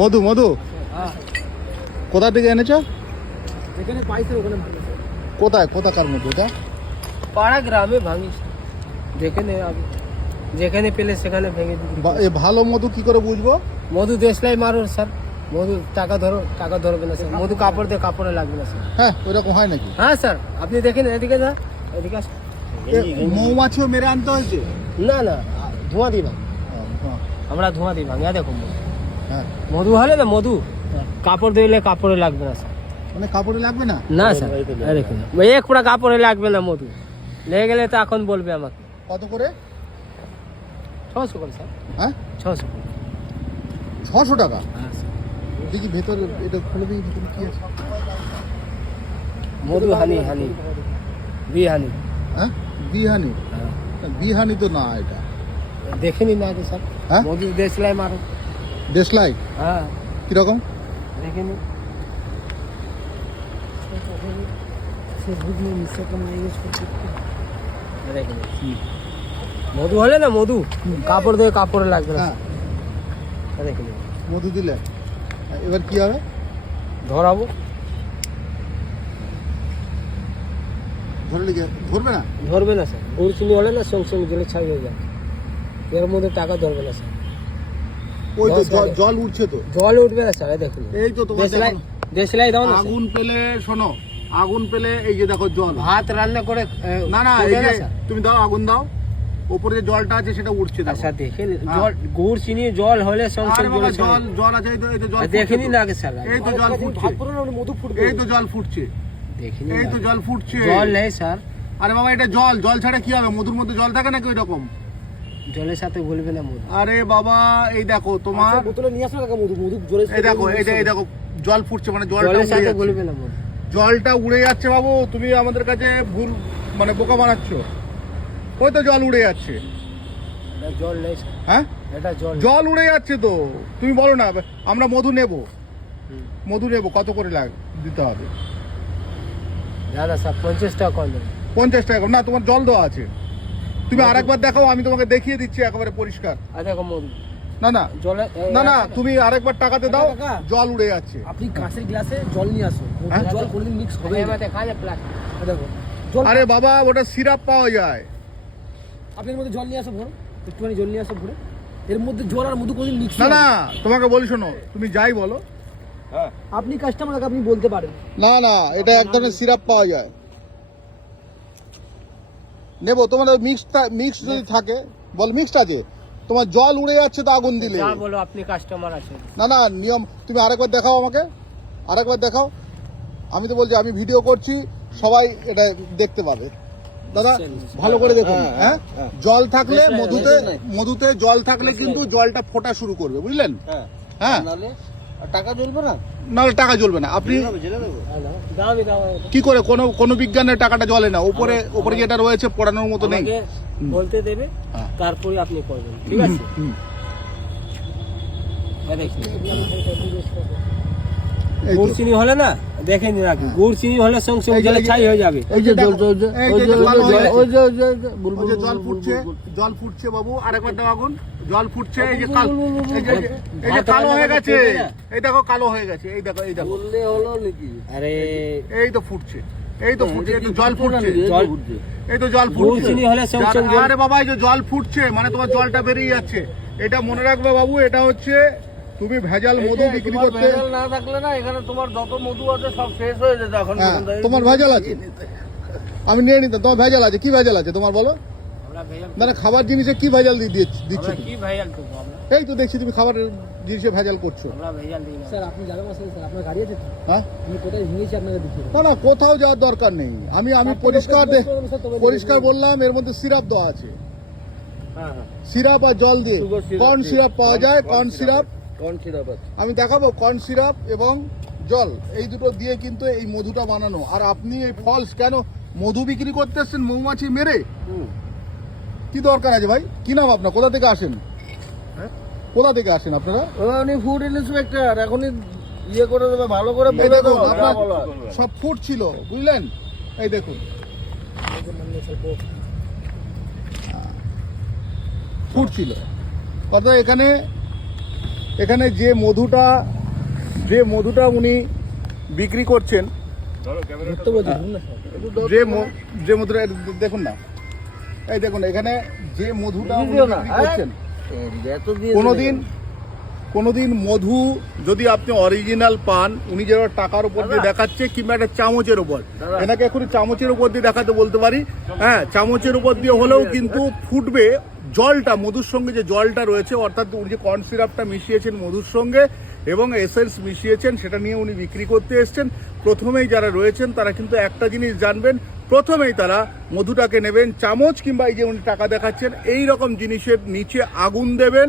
মধু মধু হ্যাঁ, কোথা থেকে এনেছো? যেখানে পাইছে ওখানে ভাঙি স্যার। কোথায় কোথাকার মধু এটা? পাড়া গ্রামে ভাঙি স্যার। যেখানে আমি যেখানে পেলে সেখানে ভেঙে দিই। এ ভালো মধু কি করে বুঝবো? মধু দেশলাই মারো স্যার। মধু টাকা ধরবে না স্যার। মধু কাপড় দিয়ে কাপড়ে লাগবে না স্যার। হ্যাঁ ওইরকম হয় নাকি? হ্যাঁ স্যার, আপনি দেখেন এদিকে না, এদিকে আসুন। মৌমাছিও মেরে আনতে হয়েছে? না না, ধোঁয়া দিই ভাঙি, হ্যাঁ, আমরা ধোঁয়া দিই ভাঙি। দেখো হ্যাঁ মধু হলে না, মধু কাপড় দিলে কাপড়ে লাগবে না স্যার। মানে কাপড়ে লাগবে না? না স্যার, দেখুন এক পুরা কাপড়ে লাগবে না মধু। লেগে গেলে তো এখন বলবে আমাকে। কত করে? 600 করে স্যার। হ্যাঁ 600 করে। 600 টাকা? হ্যাঁ স্যার। দেখি ভেতরে এটা খুলে দেখি ভিতরে কি আছে। মধু হানি বি হানি। হ্যাঁ বিহানি? বিহানি তো না এটা। দেখেনি না আগে স্যার? হ্যাঁ? মধু দেশলাই মারো। দেশলাই হ্যাঁ, কিরকম? দেখেনি। মধু হলে না, মধু কাপড় দিয়ে কাপড়ে লাগবে না। হ্যাঁ দেখেনি মধু দিলে এবার কি হবে? ধরাবো। ধরলে কি ধরবে না? ধরবে না স্যার। গুড় চিনি হলে না সঙ্গে সঙ্গে জলে ছাই হয়ে যায়। এর মধ্যে টাকা ধরবে না স্যার। ওই তো 10 টাকা। জল উঠছে তো। জল উঠবে না স্যার। দেখুন এই তো তোমার দেশলাই, দেখো, দেশলাই দাও না স্যার। আগুন পেলে শোনো, আগুন পেলে এই যে দেখো জল। ভাত রান্না করে না না এই উঠে যে স্যার। তুমি দাও আগুন দাও, উপরে যে জলটা আছে সেটা উঠছে দেখো। আচ্ছা দেখেন, হ্যাঁ। জল গুড় চিনি জল হলে সঙ্গে আরে সঙ্গে বাবা জলে ছাই। জল জল আছে, এই তো জল ফুটছে দেখেনি তো। না আগে স্যার? এই তো জল ফুটছে, মধু ফুটবে। এই তো জল ফুটছে, দেখিনি এই না। তো জল ফুটছে। জল নেই স্যার। আরে বাবা এটা জল, জল ছাড়া কি হবে? মধুর মধ্যে জল থাকে নাকি ওই রকম? জলের সাথে গলবে না মধু। আরে বাবা এই দেখো তোমার, বোতলে নিয়ে আসো কাকা মধু। মধু জলে এই দেখো এই দেখো জল ফুটছে, মানে জলটা জলের উড়ে সাথে যাচ্ছে। গলবে না মধু। জলটা উড়ে যাচ্ছে বাবু, তুমি আমাদের কাছে ভুল মানে বোকা বানাচ্ছ। ওই তো জল উড়ে যাচ্ছে। এটা জল নেই স্যার। হ্যাঁ এটা জল। জল উড়ে যাচ্ছে তো। তুমি বলো না আমরা মধু নেব, হুম। মধু নেব, কত করে দিতে হবে? দাদা স্যার 50 টাকা কম দেবেন। 50 টাকা না, তোমার জল দেওয়া আছে। তুমি আরেকবার দেখাও, আমি তোমাকে দেখিয়ে দিচ্ছি একেবারে পরিষ্কার। আর দেখো মধু না না জলে না না, তুমি আরেকবার টাকাতে দাও, কাকা। জল উড়ে যাচ্ছে। আপনি কাঁচের গ্লাসে জল নিয়ে আসুন। হ্যাঁ? জল কোনোদিন মিক্স হবে হবে না। মতে কাজে প্লাস। দেখো জল, আরে বাবা ওটা সিরাপ পাওয়া যায়। আপনি এর মধ্যে জল নিয়ে আসো ভরে, একটুখানি জল নিয়ে আসো ভরে। এর মধ্যে জল আর মধু কোনোদিন মিক্স না না তোমাকে বলি শোনো, তুমি যাই বলো। আপনি কাস্টমারকে আপনি বলতে পারেন। না না এটা এক ধরনের সিরাপ পাওয়া যায়, নেবো। তোমার মিক্স যদি থাকে বল, মিক্সড আছে। তোমার জল উড়ে যাচ্ছে তো আগুন দিলে। যা বলো, আপনি কাস্টমার আছেন। না না নিয়ম, তুমি আরেকবার দেখাও আমাকে, আরেকবার দেখাও। আমি তো বলছি আমি ভিডিও করছি, সবাই এটা দেখতে পাবে। দাদা ভালো করে দেখুন। হ্যাঁ জল থাকলে মধুতে জল থাকলে কিন্তু জলটা ফোটা শুরু করবে, বুঝলেন? হ্যাঁ টাকা জ্বলবে না, নাহলে টাকা জ্বলবে না। আপনি দাও দাও। কি করে কোনো বিজ্ঞানের টাকাটা জ্বলে না? উপরে যেটা রয়েছে পড়ানোর মতো নেই। আমাকে বলতে দেবে, হ্যাঁ। তারপরে আপনি করবেন, ঠিক আছে? হুম। এই দেখুন এই তো। গুড় চিনি হলে না, দেখেন নাকি গুড় চিনি হলে সঙ্গে সঙ্গে এই যে- জলে ছাই হয়ে যাবে। এই যে দেখো, এই যে কালো হয়ে গেছে। ওই যে ওই যে জল ফুটছে বাবু, আরেকবার দাও আগুন। জল ফুটছে, এই যে এই যে কালো হয়ে গেছে, এই দেখো কালো হয়ে গেছে, এই দেখো বললে হলো নাকি? আরে এই তো ফুটছে, এই তো ফুটছে, এই তো জল ফুটছে, জল এই তো জল গুড় ফুটছে। চিনি হলে সঙ্গে সঙ্গে আরে বাবা এই যে জল ফুটছে মানে তোমার জলটা বেরিয়ে যাচ্ছে। এটা মনে রাখবে বাবু, এটা হচ্ছে তুমি ভেজাল মধু বিক্রি করতে। না থাকলে না এখানে তোমার যত মধু আছে সব শেষ হয়ে যেত এখন। হ্যাঁ তোমার ভেজাল আছে, আমি নিয়ে নিতাম। তোমার ভেজাল আছে, কি ভেজাল আছে তোমার বলো? আমরা ভেজাল, না না খাবার জিনিসে কি ভেজাল দিচ্ছি আমরা তুমি? কি ভেজাল করবো আমরা? এই তো দেখছি তুমি খাবারের জিনিসে ভেজাল করছো। আমরা ভেজাল দিই না। স্যার আপনি যাবেন আসলে স্যার, আপনার গাড়ি আছে তো? হ্যাঁ আমি কোথায় ভেঙেছি আপনাকে দেখিয়ে দেবো। না না কোথাও যাওয়ার দরকার নেই। আমি পরিষ্কার বললাম, এর মধ্যে সিরাপ দেওয়া আছে। হ্যাঁ হ্যাঁ, সিরাপ আর জল দিয়ে Sugar syrup কর্ন দিয়ে। সিরাপ পাওয়া যায়, কর্ন সিরাপ। কোন সিরাপ আছে? আমি দেখাবো কর্ন সিরাপ এবং জল, এই দুটো দিয়ে কিন্তু এই মধুটা বানানো। আর আপনি এই ফলস কেন মধু বিক্রি করতে এসছেন মৌমাছি মেরে? কি দরকার আছে ভাই? কি নাম আপনার? কোথা থেকে আসেন? হ্যাঁ? কোথা থেকে আসেন আপনারা? উনি ফুড ইন্সপেক্টর, এখনই ইয়ে করে দেবে, ভালো করে এই বলে দেখুন দেবো আপনার যা বলার। সব ফুট ছিল, বুঝলেন? এই দেখুন ফুট ছিল। অর্থাৎ এখানে এখানে যে মধুটা উনি বিক্রি করছেন, ধরতে বলছি, ধরুন না স্যার। যে মধুটা দেখুন না, এই দেখুন এখানে যে মধুটা উনি বিক্রি করছেন, কোনোদিন মধু যদি আপনি অরিজিনাল পান, উনি যেটা টাকার উপর দিয়ে দেখাচ্ছে কিংবা একটা চামচের উপর, এনাকে এখন চামচের উপর দিয়ে দেখাতে বলতে পারি, হ্যাঁ চামচের উপর দিয়ে হলেও কিন্তু ফুটবে জলটা, মধুর সঙ্গে যে জলটা রয়েছে, অর্থাৎ উনি যে কর্ন সিরাপটা মিশিয়েছেন মধুর সঙ্গে এবং এসেন্স মিশিয়েছেন, সেটা নিয়ে উনি বিক্রি করতে এসছেন। প্রথমেই যারা রয়েছেন তারা কিন্তু একটা জিনিস জানবেন, প্রথমেই তারা মধুটাকে নেবেন, চামচ কিংবা এই যে উনি টাকা দেখাচ্ছেন এই রকম জিনিসের নিচে আগুন দেবেন,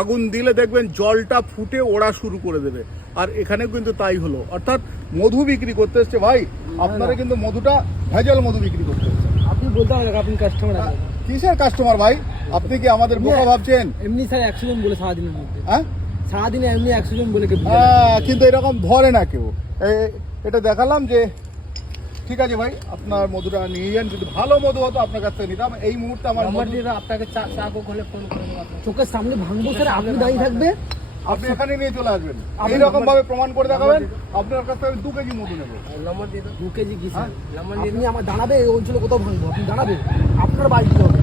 আগুন দিলে দেখবেন জলটা ফুটে ওড়া শুরু করে দেবে। আর এখানে কিন্তু তাই হলো, অর্থাৎ মধু বিক্রি করতে এসছে ভাই, আপনারা কিন্তু মধুটা ভেজাল মধু বিক্রি করতে এসছেন। আপনি বলতে হবে আপনি কাস্টমার আছেন। কিসের কাস্টমার ভাই, আপনি কি আমাদের বোকা ভাবছেন? এমনি স্যার 100 জন বলে সারাদিনের মধ্যে, হ্যাঁ সারাদিনে এমনি 100 জন বলে কিন্তু এরকম ধরে না কেউ। এটা দেখালাম যে ঠিক আছে ভাই, আপনার মধুটা নিয়ে যান, যদি ভালো মধু হতো আপনার কাছ থেকে নিতাম। এই মুহূর্তে আমার নাম্বার মধু- দিয়ে দাও, আপনাকে চা করলে ফোন করে দেবো আপনাকে। চোখের সামনে ভাঙবো স্যার, আপনি দাঁড়িয়ে থাকবে। আপনি এখানে নিয়ে চলে আসবেন, এইরকম ভাবে প্রমাণ করে দেখাবেন, আপনার কাছ থেকে 2 কেজি মধু নেবো। নাম্বার দিয়ে দাও। 2 কেজি কি স্যার? নাম্বার দিয়ে আপনি আমার জানাবে এই অঞ্চলে কোথাও ভাঙবো, আপনি জানাবে, আপনার বাড়ি কি হবে,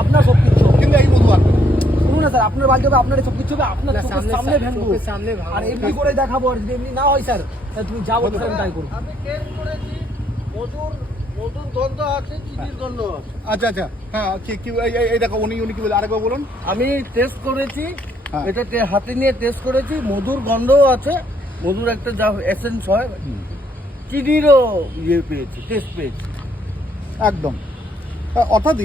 আপনার সব কিছু হবে। কিন্তু এই মধু আনবেন না। শুনুন না স্যার, আপনার বাড়ি হবে, আপনার সব কিছু হবে, আপনার না, চোখের সামনে ভাঙবো, চোখের সামনে ভাঙবো। আর এমনি করে দেখাবো। আর যদি এমনি না হয় স্যার, তাহলে তুমি যাও স্যার, আমি তাই করবো। আচ্ছা আচ্ছা, হ্যাঁ এই দেখো উনি কি বলে, আরেকবার বলুন। আমি টেস্ট করেছি, হ্যাঁ। এটা হাতে নিয়ে টেস্ট করেছি, মধুর গন্ধও আছে, মধুর একটা যা এসেন্স হয়, চিনিরও পেয়েছি, টেস্ট পেয়েছি। একদম, অর্থাৎ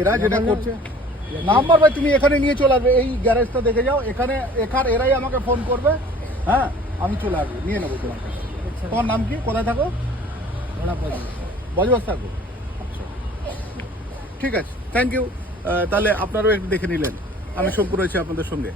এরা যেটা করছে নাম্বার ভাই, তুমি এখানে নিয়ে চলে আসবে, এই গ্যারেজটা দেখে যাও, এরাই আমাকে ফোন করবে, হ্যাঁ আমি চলে আসবো, নিয়ে নেবো তোমার কাছে। তোমার নাম কি, কোথায় থাকো? বজবাস থাকো, আচ্ছা ঠিক আছে, থ্যাংক ইউ। তাহলে আপনারাও একটু দেখে নিলেন, আমি শঙ্কু রয়েছি আপনাদের সঙ্গে।